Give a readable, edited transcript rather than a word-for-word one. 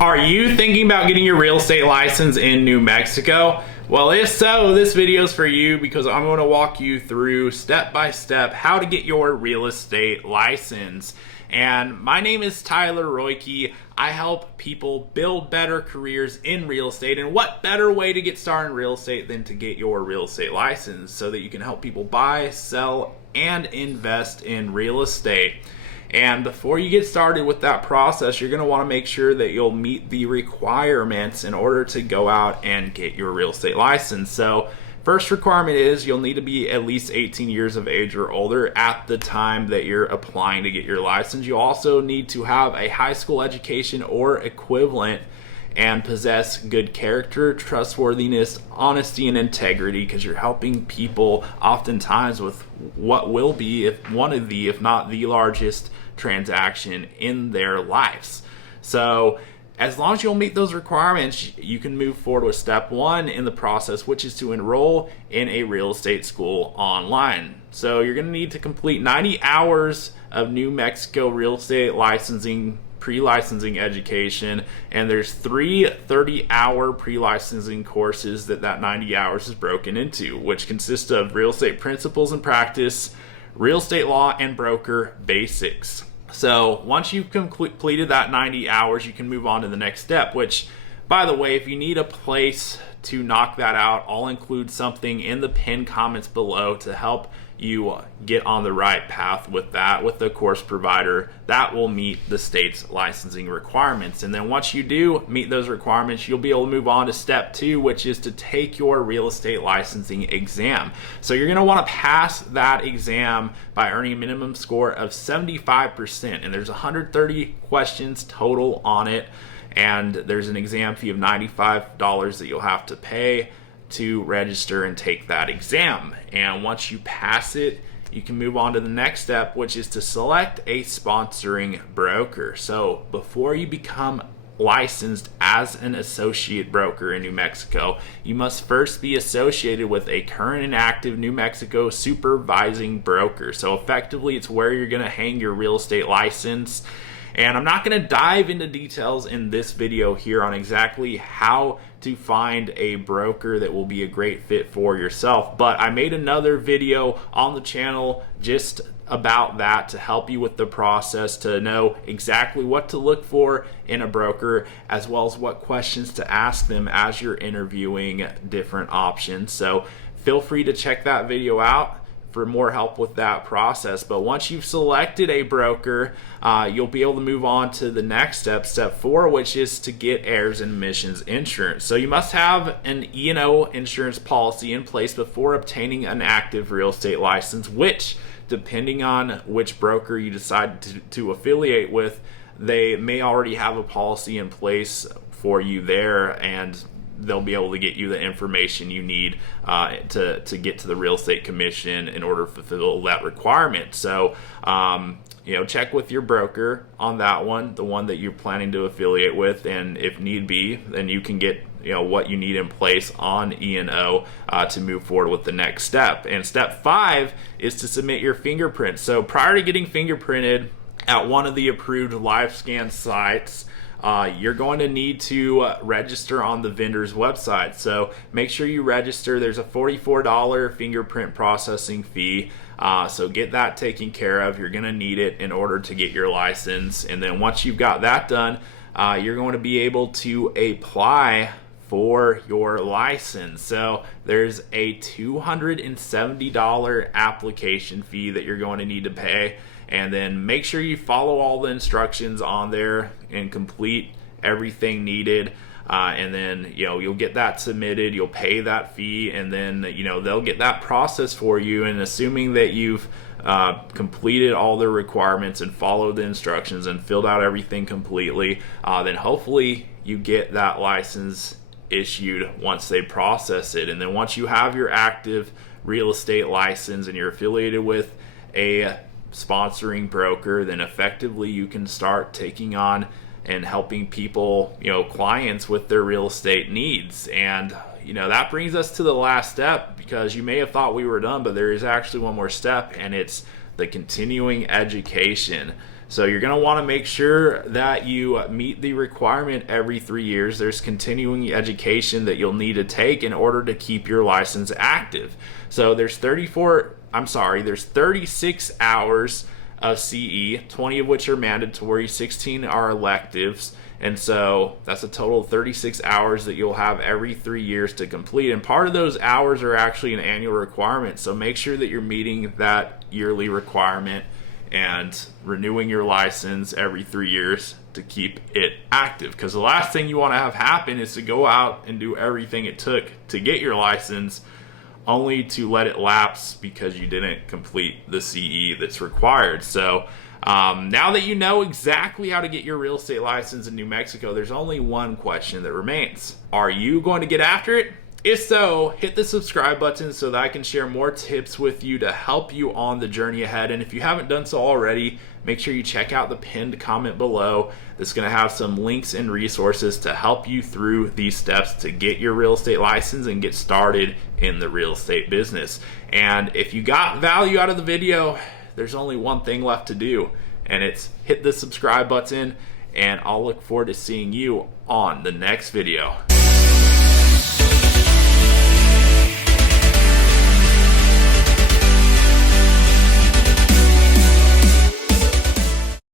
Are you thinking about getting your real estate license in New Mexico? Well, if so, this video is for you because I'm going to walk you through step by step how to get your real estate license. And my name is Tyler Roicki. I help people build better careers in real estate, and what better way to get started in real estate than to get your real estate license so that you can help people buy, sell, and invest in real estate. And before you get started with that process, you're going to want to make sure that you'll meet the requirements in order to go out and get your real estate license. So first requirement is you'll need to be at least 18 years of age or older at the time that you're applying to get your license. You also need to have a high school education or equivalent and possess good character, trustworthiness, honesty, and integrity, because you're helping people oftentimes with what will be if not the largest transaction in their lives. So as long as you'll meet those requirements, you can move forward with step one in the process, which is to enroll in a real estate school online. So you're going to need to complete 90 hours of New Mexico real estate licensing, pre-licensing education, and there's 3 30-hour pre-licensing courses that 90 hours is broken into, which consist of real estate principles and practice, real estate law, and broker basics. So once you've completed that 90 hours, you can move on to the next step, which, by the way, if you need a place to knock that out, I'll include something in the pinned comments below to help you get on the right path with that, with the course provider that will meet the state's licensing requirements. And then once you do meet those requirements, you'll be able to move on to step two, which is to take your real estate licensing exam. So you're going to want to pass that exam by earning a minimum score of 75%, and there's 130 questions total on it, and there's an exam fee of $95 that you'll have to pay to register and take that exam. And once you pass it, you can move on to the next step, which is to select a sponsoring broker. So before you become licensed as an associate broker in New Mexico, you must first be associated with a current and active New Mexico supervising broker. So effectively, it's where you're going to hang your real estate license. And I'm not going to dive into details in this video here on exactly how to find a broker that will be a great fit for yourself, but I made another video on the channel just about that to help you with the process, to know exactly what to look for in a broker, as well as what questions to ask them as you're interviewing different options. So feel free to check that video out for more help with that process. But once you've selected a broker, you'll be able to move on to the next step, step 4, which is to get errors and omissions insurance. So you must have an E&O insurance policy in place before obtaining an active real estate license, which, depending on which broker you decide to affiliate with, they may already have a policy in place for you there, and they'll be able to get you the information you need to get to the real estate commission in order to fulfill that requirement. So check with your broker on that one, the one that you're planning to affiliate with, and if need be, then you can get what you need in place on E&O to move forward with the next step. And step 5 is to submit your fingerprints. So prior to getting fingerprinted at one of the approved LiveScan sites, you're going to need to register on the vendor's website. So make sure you register. There's a $44 fingerprint processing fee. So get that taken care of. You're going to need it in order to get your license. And then once you've got that done, you're going to be able to apply for your license. So there's a $270 application fee that you're going to need to pay. And then make sure you follow all the instructions on there and complete everything needed. And then, you'll get that submitted, you'll pay that fee, and then, they'll get that process for you. And assuming that you've completed all the requirements and followed the instructions and filled out everything completely, then hopefully you get that license issued once they process it. And then once you have your active real estate license and you're affiliated with a sponsoring broker, then effectively you can start taking on and helping people, clients with their real estate needs. And that brings us to the last step, because you may have thought we were done, but there is actually one more step, and it's the continuing education. So you're going to want to make sure that you meet the requirement every 3 years. There's continuing education that you'll need to take in order to keep your license active. So there's 36 hours of CE, 20 of which are mandatory, 16 are electives. And so that's a total of 36 hours that you'll have every 3 years to complete. And part of those hours are actually an annual requirement. So make sure that you're meeting that yearly requirement and renewing your license every 3 years to keep it active. Because the last thing you want to have happen is to go out and do everything it took to get your license only to let it lapse because you didn't complete the CE that's required. So now that you know exactly how to get your real estate license in New Mexico, there's only one question that remains. Are you going to get after it? If so, hit the subscribe button so that I can share more tips with you to help you on the journey ahead. And if you haven't done so already, make sure you check out the pinned comment below. That's going to have some links and resources to help you through these steps to get your real estate license and get started in the real estate business. And if you got value out of the video, there's only one thing left to do, and it's hit the subscribe button, and I'll look forward to seeing you on the next video.